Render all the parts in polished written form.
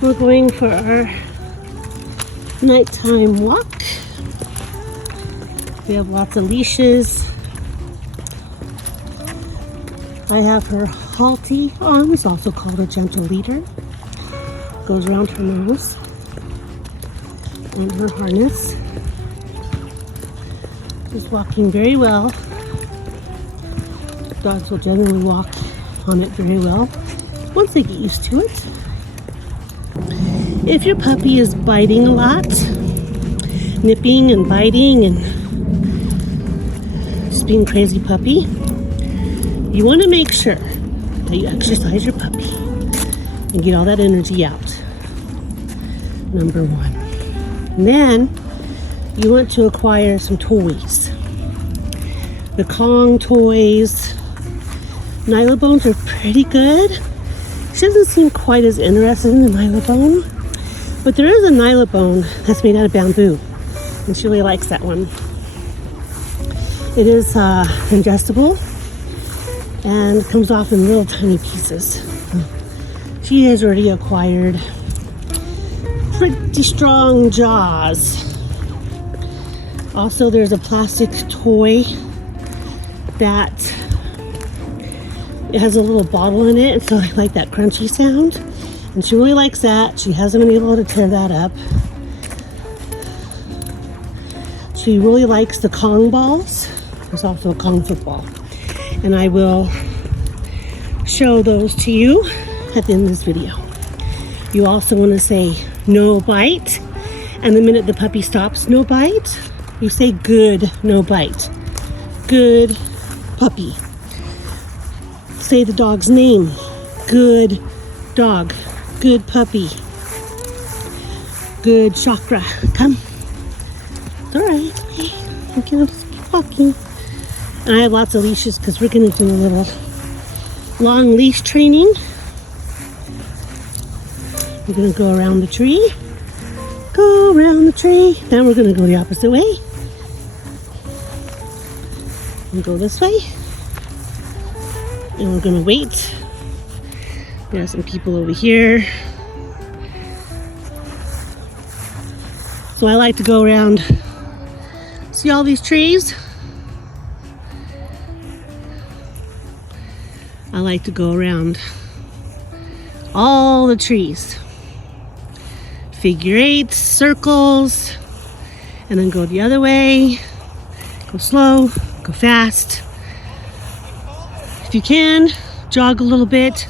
We're going for our nighttime walk. We have lots of leashes. I have her halty on, it's also called a gentle leader. Goes around her nose. And her harness. She's walking very well. Dogs will generally walk on it very well once they get used to it. If your puppy is biting a lot, nipping and biting and just being a crazy puppy, you want to make sure that you exercise your puppy and get all that energy out. Number one. And then you want to acquire some toys. The Kong toys. Nylabones are pretty good. She doesn't seem quite as interested in the Nylabone, but there is a Nylabone that's made out of bamboo, and she really likes that one. It is ingestible and comes off in little tiny pieces. She has already acquired pretty strong jaws. Also, there's a plastic toy that it has a little bottle in it, and so I like that crunchy sound. And she really likes that. She hasn't been able to tear that up. She really likes the Kong balls. There's also a Kong football. And I will show those to you at the end of this video. You also want to say no bite. And the minute the puppy stops no bite, you say good no bite. Good puppy. Say the dog's name. Good dog. Good puppy. Good chakra. Come. It's alright. I'm gonna just keep walking. And I have lots of leashes because we're gonna do a little long leash training. We're gonna go around the tree. Go around the tree. Then we're gonna go the opposite way. And go this way. And we're gonna wait. There are some people over here. So I like to go around. See all these trees? I like to go around all the trees. Figure eights, circles, and then go the other way. Go slow, go fast. If you can, jog a little bit.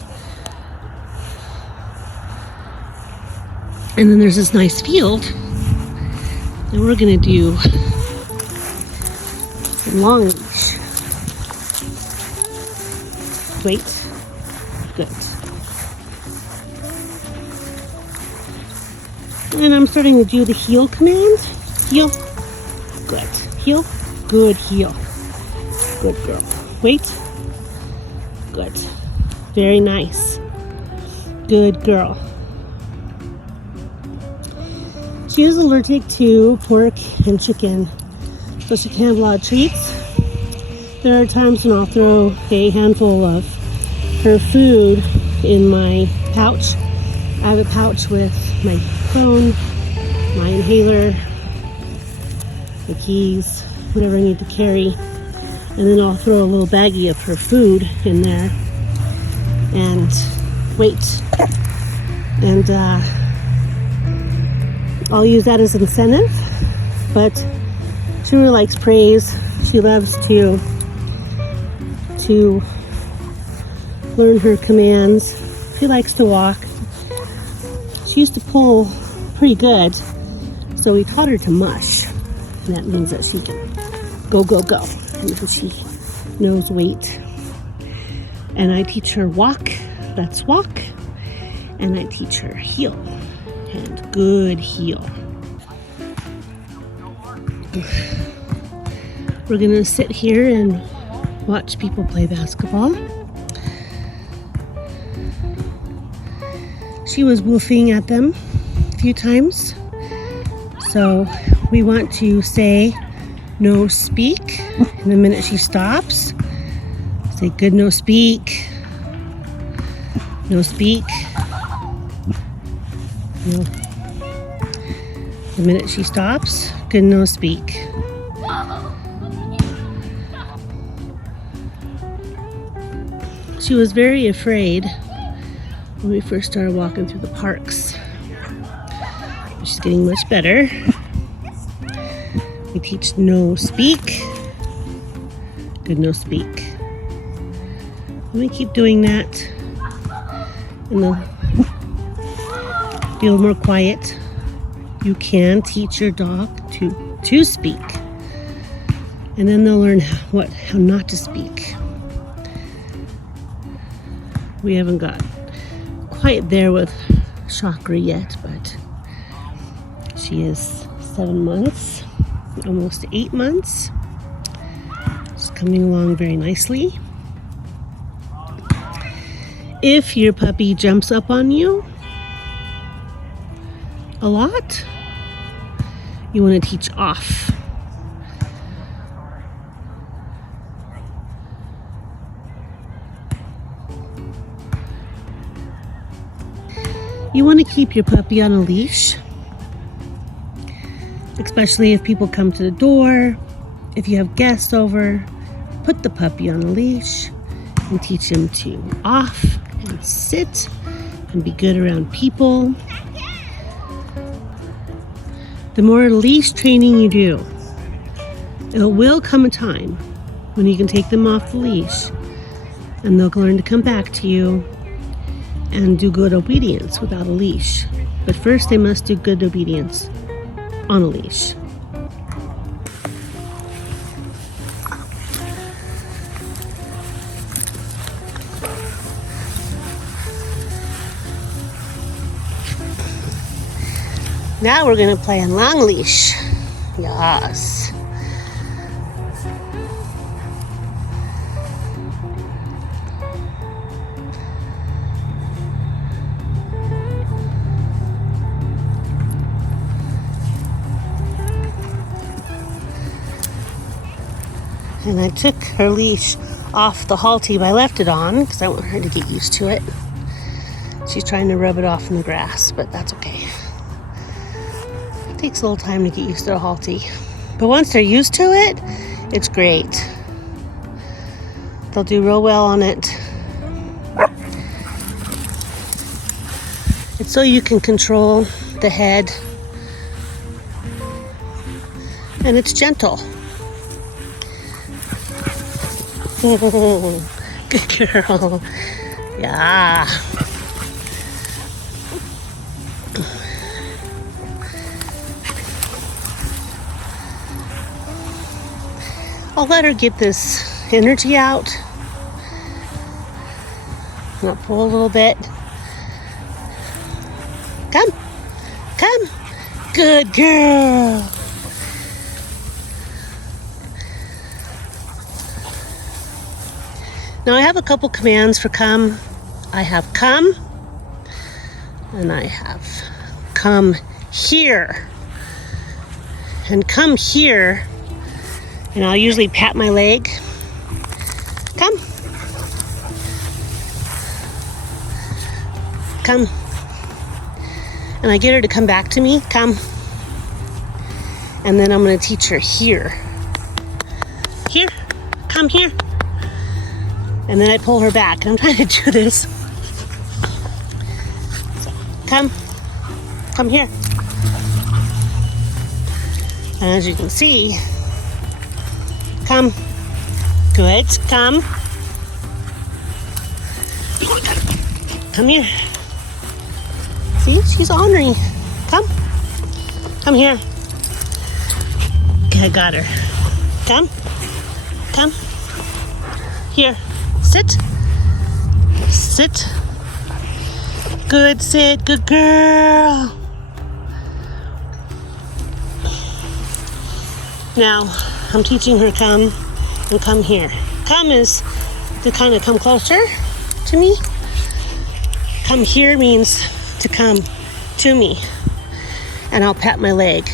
And then there's this nice field. And we're gonna do some long leash. Wait. Good. And I'm starting to do the heel command. Heel. Good. Heel. Good heel. Good girl. Wait. Good. Very nice. Good girl. She is allergic to pork and chicken, so she can't have a lot of treats. There are times when I'll throw a handful of her food in my pouch. I have a pouch with my phone, my inhaler, the keys, whatever I need to carry. And then I'll throw a little baggie of her food in there and wait. And I'll use that as incentive, but she really likes praise. She loves to learn her commands. She likes to walk. She used to pull pretty good, so we taught her to mush. And that means that she can go, go, go. And then she knows wait. And I teach her walk, let's walk. And I teach her heel, and good heel. We're gonna sit here and watch people play basketball. She was woofing at them a few times. So we want to say no speak. And the minute she stops, say good no speak. No speak. No. The minute she stops, good no speak. She was very afraid when we first started walking through the parks. She's getting much better. We teach no speak, good no speak. When we keep doing that, and they'll be a little more quiet, you can teach your dog to speak. And then they'll learn how not to speak. We haven't got quite there with Chakra yet, but she is 7 months, almost 8 months. She's coming along very nicely. If your puppy jumps up on you a lot, you want to teach off. You want to keep your puppy on a leash, especially if people come to the door. If you have guests over, put the puppy on a leash and teach him to off and sit and be good around people. The more leash training you do, it will come a time when you can take them off the leash and they'll learn to come back to you and do good obedience without a leash. But first they must do good obedience on a leash. Now we're going to play on long leash. Yes. And I took her leash off the halty, but I left it on because I want her to get used to it. She's trying to rub it off in the grass, but that's okay. It takes a little time to get used to the halty. But once they're used to it, it's great. They'll do real well on it. It's so you can control the head. And it's gentle. Good girl. Yeah. I'll let her get this energy out. I'll pull a little bit. Come. Come. Good girl. Now I have a couple commands for come. I have come, and I have come here. And come here, and I'll usually pat my leg. Come. Come. And I get her to come back to me. Come. And then I'm going to teach her here. Here. Come here. And then I pull her back. And I'm trying to do this. So, come. Come here. And as you can see, come. Good. Come. Come here. See, she's ornery. Come. Come here. Okay, I got her. Come. Come. Here. Sit. Sit. Good sit. Good girl. Now, I'm teaching her come and come here. Come is to kind of come closer to me. Come here means to come to me. And I'll pat my leg.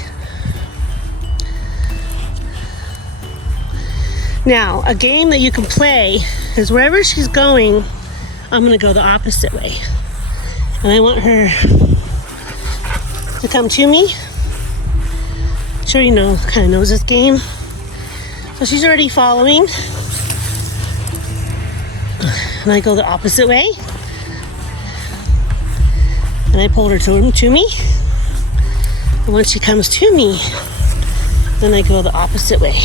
Now, a game that you can play is wherever she's going, I'm going to go the opposite way. And I want her to come to me. Sure, you know, kind of knows this game. So she's already following. And I go the opposite way. And I pulled her to me. And once she comes to me, then I go the opposite way.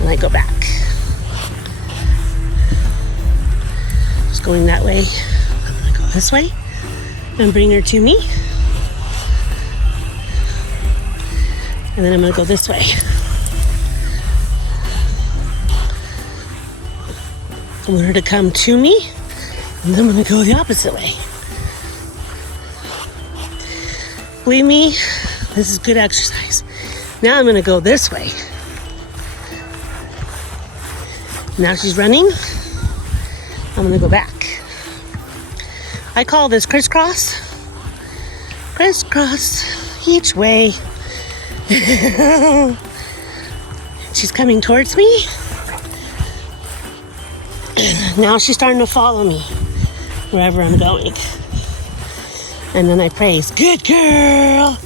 And I go back. Just going that way. I'm gonna go this way and bring her to me. And then I'm gonna go this way. I want her to come to me, and then I'm gonna go the opposite way. Believe me, this is good exercise. Now I'm gonna go this way. Now she's running. I'm gonna go back. I call this crisscross. Crisscross each way. She's coming towards me. Now she's starting to follow me wherever I'm going. And then I praise, good girl,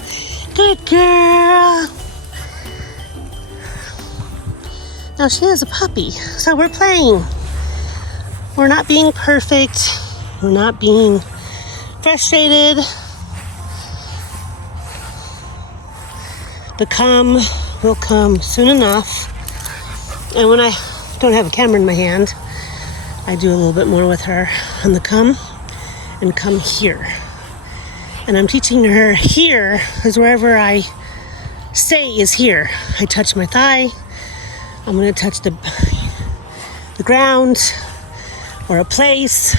good girl. Now she is a puppy, so we're playing. We're not being perfect. We're not being frustrated. The calm will come soon enough. And when I don't have a camera in my hand, I do a little bit more with her on the come and come here. And I'm teaching her here is wherever I say is here. I touch my thigh. I'm going to touch the ground or a place.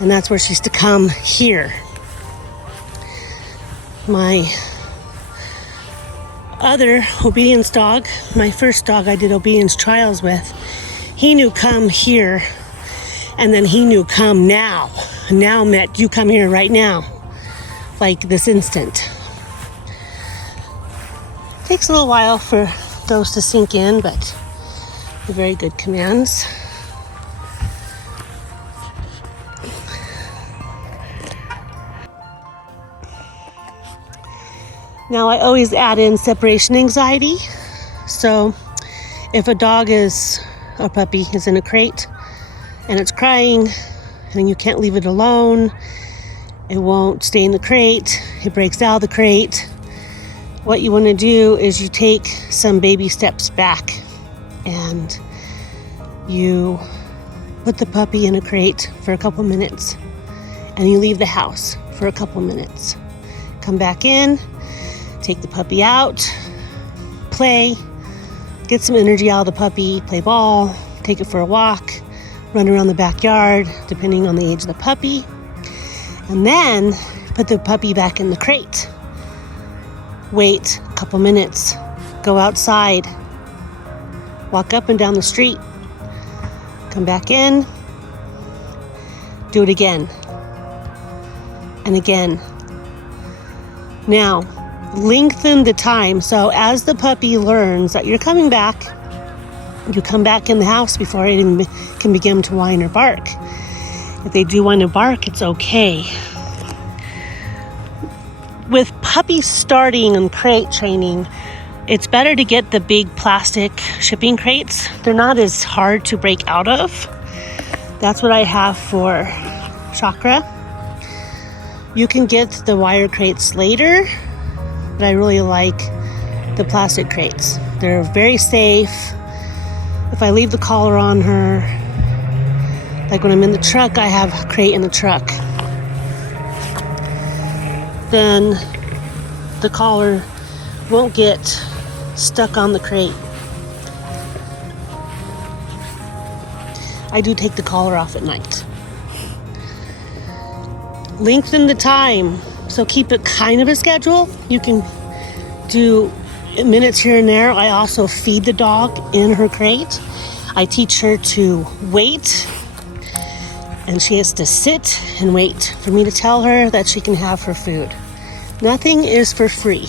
And that's where she's to come here. My other obedience dog, my first dog I did obedience trials with, he knew come here, and then he knew come now. Now meant you come here right now, like this instant. Takes a little while for those to sink in, but they're very good commands. Now I always add in separation anxiety. So if a dog a puppy is in a crate and it's crying and you can't leave it alone, it won't stay in the crate, it breaks out of the crate. What you want to do is you take some baby steps back and you put the puppy in a crate for a couple minutes and you leave the house for a couple minutes. Come back in, take the puppy out, play, get some energy out of the puppy, play ball, take it for a walk, run around the backyard, depending on the age of the puppy, and then put the puppy back in the crate. Wait a couple minutes, go outside, walk up and down the street, come back in, do it again, and again. Now, lengthen the time. So as the puppy learns that you're coming back, you come back in the house before it even can begin to whine or bark. If they do whine or bark, it's okay. With puppies starting in crate training, it's better to get the big plastic shipping crates. They're not as hard to break out of. That's what I have for Chakra. You can get the wire crates later, but I really like the plastic crates. They're very safe. If I leave the collar on her, like when I'm in the truck, I have a crate in the truck. Then the collar won't get stuck on the crate. I do take the collar off at night. Lengthen the time. So keep it kind of a schedule. You can do minutes here and there. I also feed the dog in her crate. I teach her to wait, and she has to sit and wait for me to tell her that she can have her food. Nothing is for free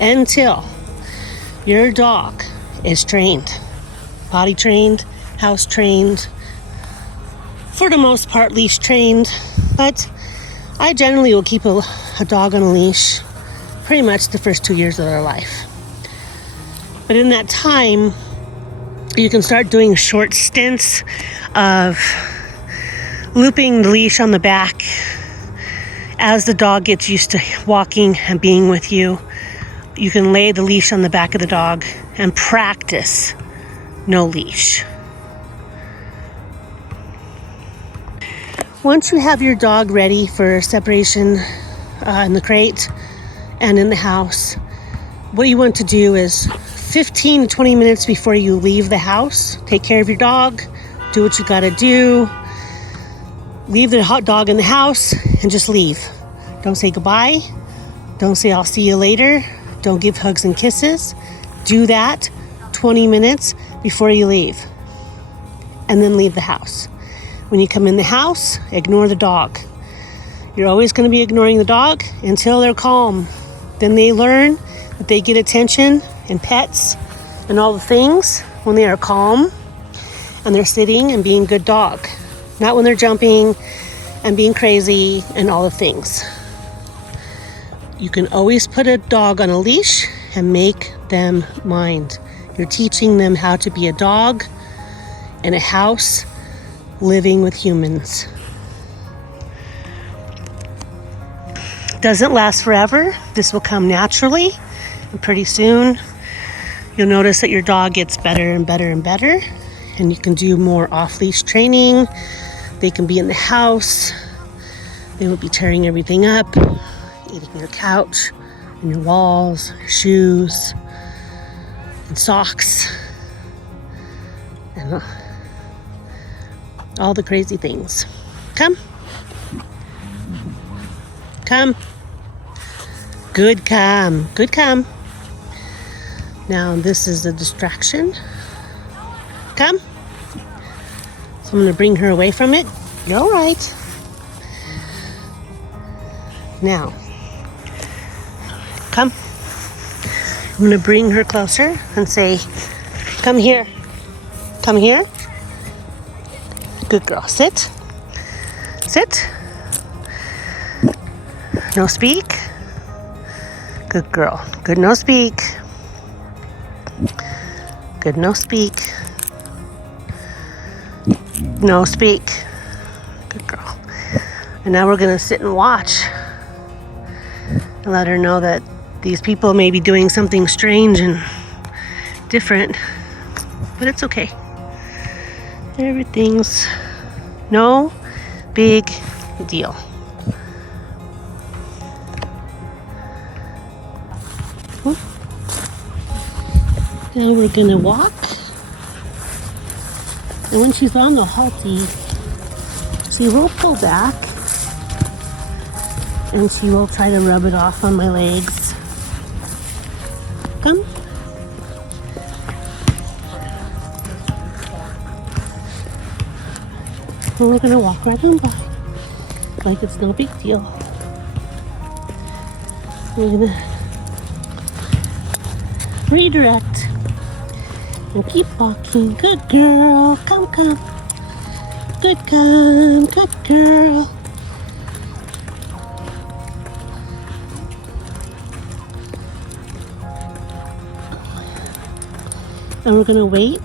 until your dog is trained, potty trained, house trained, for the most part leash trained, but I generally will keep a dog on a leash pretty much the first 2 years of their life. But in that time, you can start doing short stints of looping the leash on the back as the dog gets used to walking and being with you. You can lay the leash on the back of the dog and practice no leash. Once you have your dog ready for separation in the crate and in the house, what you want to do is 15 to 20 minutes before you leave the house, take care of your dog, do what you gotta do, leave the hot dog in the house and just leave. Don't say goodbye. Don't say I'll see you later. Don't give hugs and kisses. Do that 20 minutes before you leave. And then leave the house. When you come in the house, ignore the dog. You're always going to be ignoring the dog until they're calm. Then they learn that they get attention and pets and all the things when they are calm and they're sitting and being good dog. Not when they're jumping and being crazy and all the things. You can always put a dog on a leash and make them mind. You're teaching them how to be a dog in a house living with humans. Doesn't last forever. This will come naturally, and pretty soon you'll notice that your dog gets better and better and better, and you can do more off-leash training. They can be in the house. They won't be tearing everything up, eating your couch and your walls, your shoes and socks and all the crazy things. Come. Come. Good come. Good come. Now this is a distraction. Come. So I'm going to bring her away from it. You're all right. Now, come. I'm going to bring her closer and say, come here. Come here. Good girl. Sit. Sit. No speak. Good girl. Good no speak. Good no speak. No speak. Good girl. And now we're going to sit and watch and let her know that these people may be doing something strange and different, but it's okay. Everything's no big deal. Now we're gonna walk, and when she's on the halty, she will pull back and she will try to rub it off on my legs. Come. And we're gonna walk right on by like it's no big deal. We're gonna redirect and keep walking. Good girl. Come, come. Good come. Good girl. And we're gonna wait.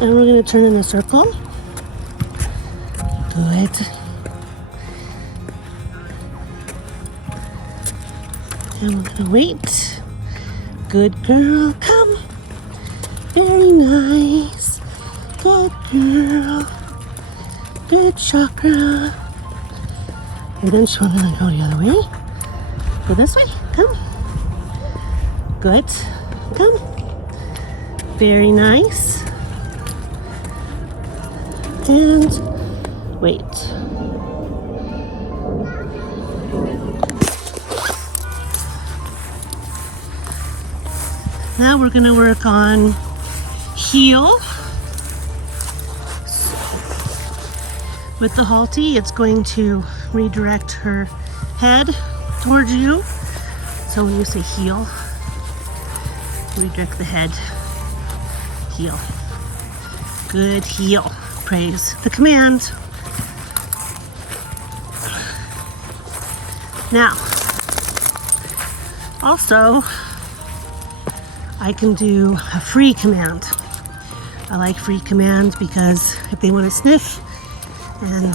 And we're gonna turn in a circle. Good. And we're gonna wait. Good girl, come. Very nice. Good girl. Good chakra. And then she'll gonna go the other way. Go this way. Come. Good. Come. Very nice. And wait. Now we're going to work on heel. With the halty, it's going to redirect her head towards you. So when you say heel, redirect the head. Heel. Good heel. Praise the command. Now, also, I can do a free command. I like free commands because if they want to sniff and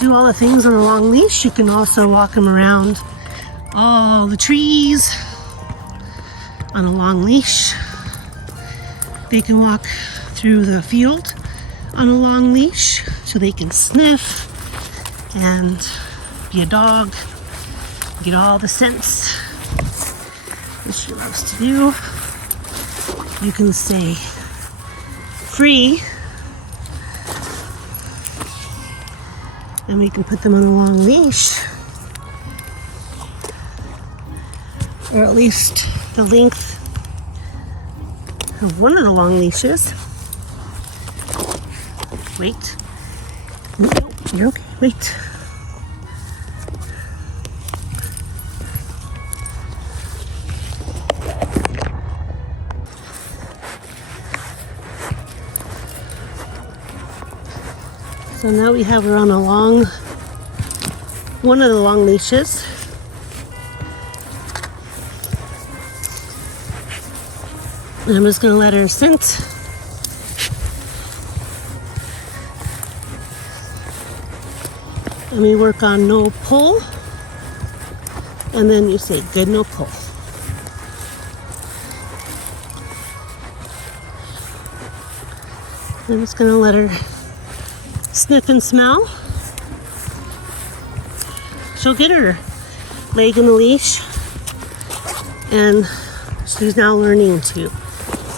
do all the things on a long leash, you can also walk them around all the trees on a long leash. They can walk through the field on a long leash so they can sniff and be a dog, get all the scents that she loves to do. You can say free, and we can put them on a long leash, or at least the length of one of the long leashes. Wait. No, you're okay. Wait. So now we have her on one of the long leashes. And I'm just going to let her scent. And we work on no pull. And then you say good, no pull. I'm just going to let her sniff and smell. She'll get her leg in the leash, and she's now learning to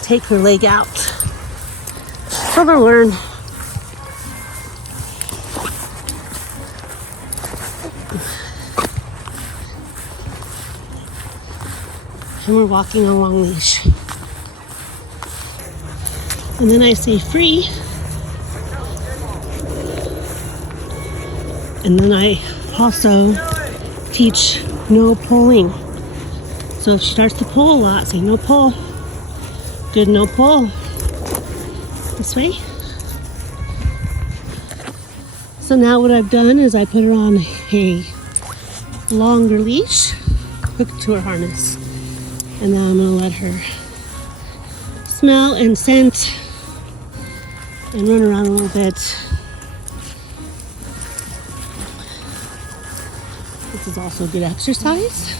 take her leg out. So they'll learn. And we're walking on a long leash. And then I say free. And then I also teach no pulling. So if she starts to pull a lot, say no pull. Good, no pull. This way. So now what I've done is I put her on a longer leash, hooked to her harness. And now I'm going to let her smell and scent and run around a little bit. This is also good exercise.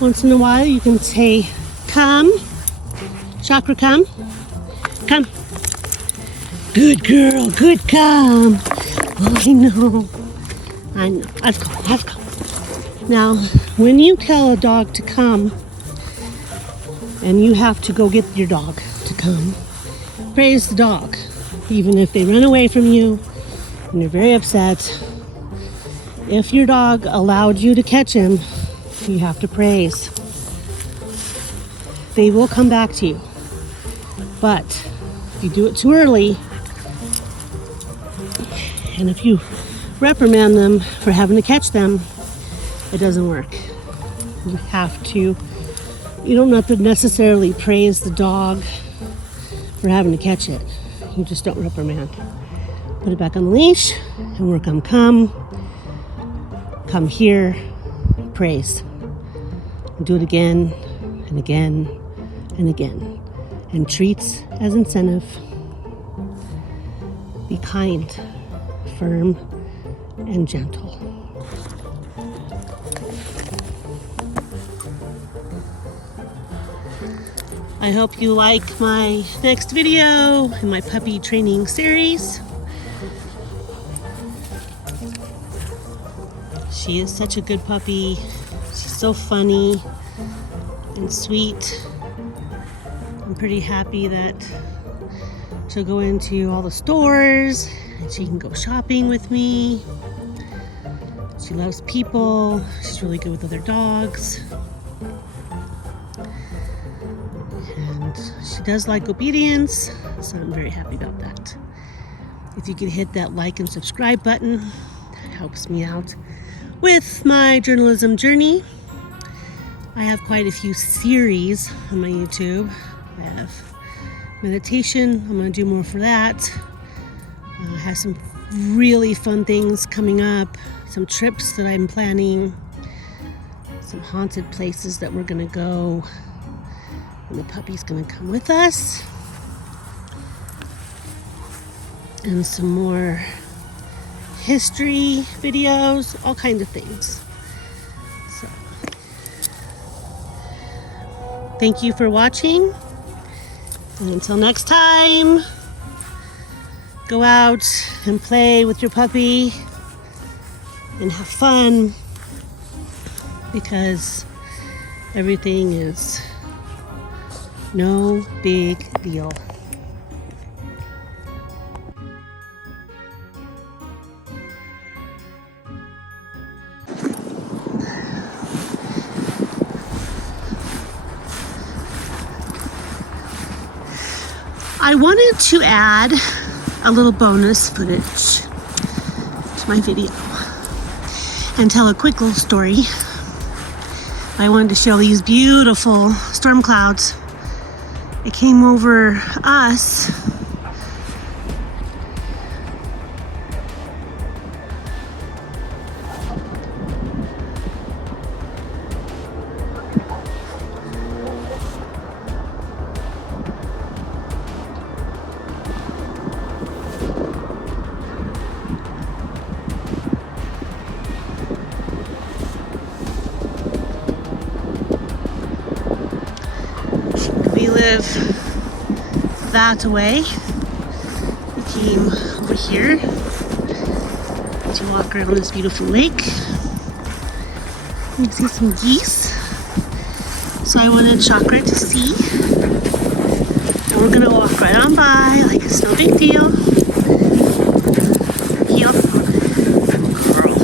Once in a while you can say, come, Chakra, come, come. Good girl, good come. Oh, I know. Let's go, let's go. Now, when you tell a dog to come, and you have to go get your dog to come, praise the dog. Even if they run away from you and you're very upset, if your dog allowed you to catch him, you have to praise. They will come back to you. But if you do it too early, and if you reprimand them for having to catch them, it doesn't work. You don't have to necessarily praise the dog for having to catch it. You just don't reprimand. Put it back on the leash and work on come here, praise. Do it again and again and again. And treats as incentive. Be kind, firm, and gentle. I hope you like my next video in my puppy training series. She is such a good puppy. She's so funny and sweet. I'm pretty happy that she'll go into all the stores and she can go shopping with me. She loves people. She's really good with other dogs. And she does like obedience, so I'm very happy about that. If you could hit that like and subscribe button, that helps me out with my journalism journey. I have quite a few series on my YouTube. I have meditation. I'm going to do more for that. I have some really fun things coming up. Some trips that I'm planning. Some haunted places that we're going to go. And the puppy's going to come with us. And some more history videos. All kinds of things. So, thank you for watching. And until next time, go out and play with your puppy and have fun, because everything is no big deal. I wanted to add a little bonus footage to my video and tell a quick little story. I wanted to show these beautiful storm clouds. It came over us live that way. We came over here to walk around this beautiful lake. You can see some geese. So I wanted Chakra to see. And we're gonna walk right on by like it's no big deal. Heel. Girl.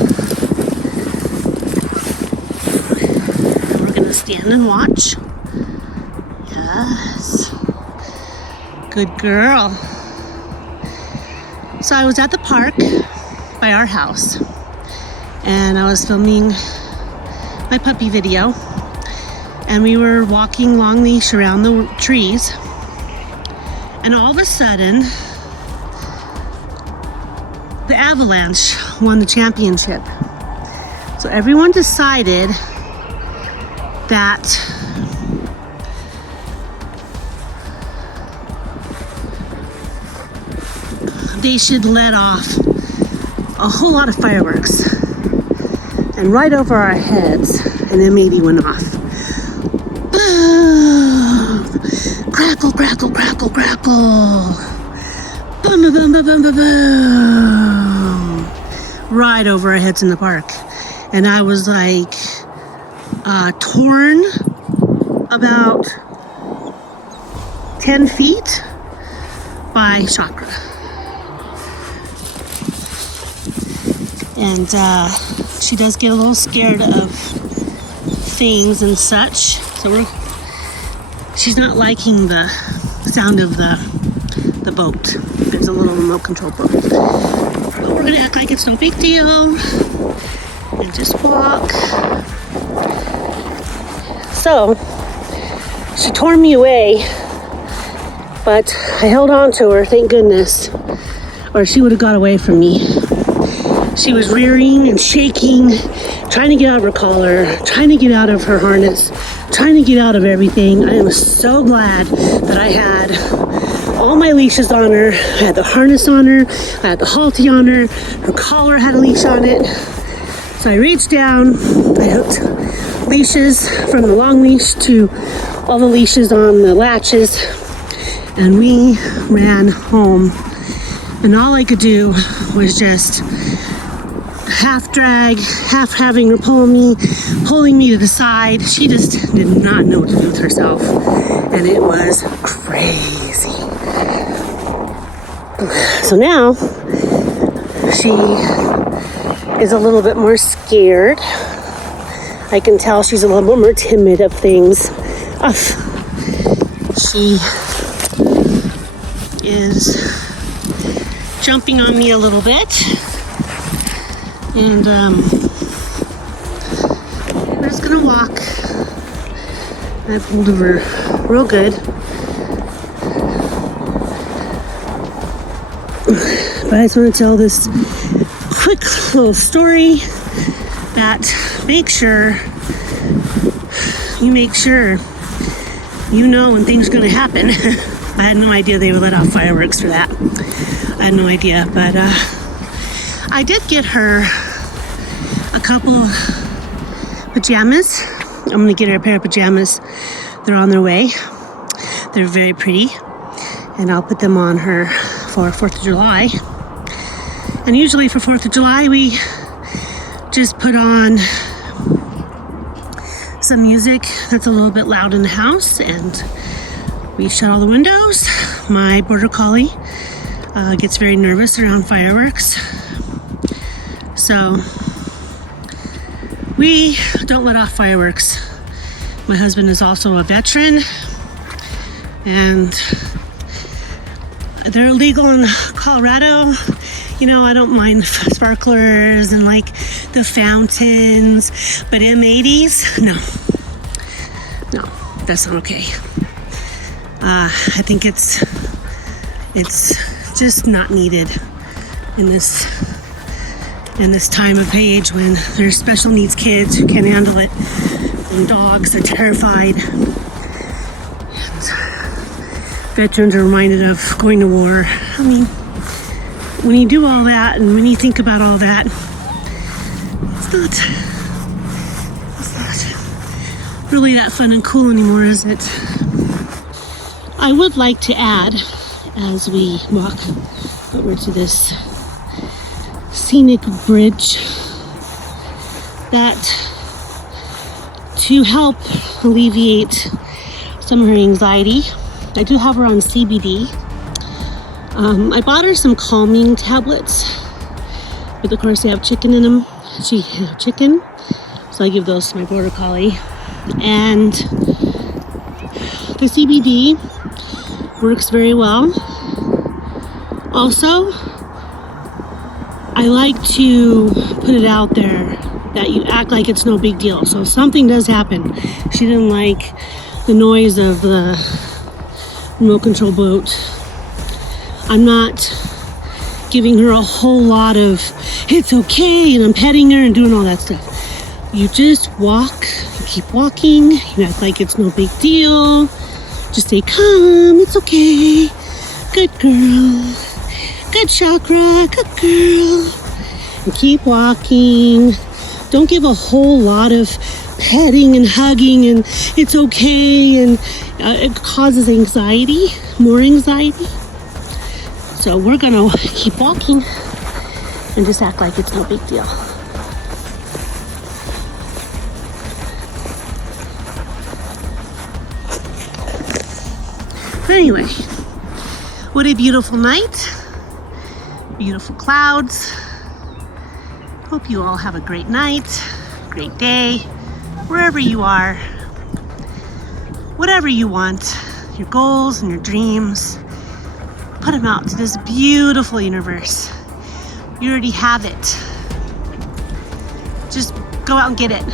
And we're gonna stand and watch. Yes. Good girl. So I was at the park by our house and I was filming my puppy video, and we were walking long leash around the trees, and all of a sudden the Avalanche won the championship. So everyone decided that they should let off a whole lot of fireworks, and right over our heads, and then maybe went off. Boom! Crackle, crackle, crackle, crackle. Boom, boom, boom, boom, boom, boom, boom. Right over our heads in the park. And I was like torn about 10 feet by Chakra. And she does get a little scared of things and such. So she's not liking the sound of the boat. There's a little remote control boat. But we're gonna act like it's no big deal and just walk. So she tore me away, but I held on to her, thank goodness, or she would have got away from me. She was rearing and shaking, trying to get out of her collar, trying to get out of her harness, trying to get out of everything. I was so glad that I had all my leashes on her. I had the harness on her, I had the halty on her, her collar had a leash on it. So I reached down, I hooked leashes from the long leash to all the leashes on the latches, and we ran home. And all I could do was just half drag, half having her pull me, pulling me to the side. She just did not know what to do with herself, and it was crazy. So now she is a little bit more scared. I can tell she's a little bit more timid of things. She is jumping on me a little bit. And we're just gonna walk I pulled over real good. But I just want to tell this quick little story that make sure you know when things are going to happen. I had no idea they would let off fireworks for that. I had no idea, but I did get her a couple of pajamas. I'm going to get her a pair of pajamas. They're on their way. They're very pretty, and I'll put them on her for 4th of July. And usually for 4th of July, we just put on some music that's a little bit loud in the house, and we shut all the windows. My border collie gets very nervous around fireworks, so we don't let off fireworks. My husband is also a veteran, and they're illegal in Colorado. You know, I don't mind sparklers and like the fountains, but M80s, no, that's not okay. I think it's just not needed in this time of age when there's special needs kids who can't handle it, and dogs are terrified. And veterans are reminded of going to war. I mean, when you do all that and when you think about all that, it's not really that fun and cool anymore, is it? I would like to add, as we walk over to this scenic bridge, that to help alleviate some of her anxiety, I do have her on CBD. I bought her some calming tablets, but of course they have chicken in them. She had chicken, so I give those to my border collie. And the CBD works very well. Also, I like to put it out there that you act like it's no big deal. So if something does happen, she didn't like the noise of the remote control boat, I'm not giving her a whole lot of it's okay and I'm petting her and doing all that stuff. You just walk, you keep walking, you act like it's no big deal. Just say, come, it's okay. Good girl. Good chakra, good girl. And keep walking. Don't give a whole lot of petting and hugging and it's okay, and it causes anxiety, more anxiety. So we're gonna keep walking and just act like it's no big deal. Anyway, what a beautiful night. Beautiful clouds. Hope you all have a great night, great day, wherever you are. Whatever you want, your goals and your dreams, put them out to this beautiful universe. You already have it. Just go out and get it.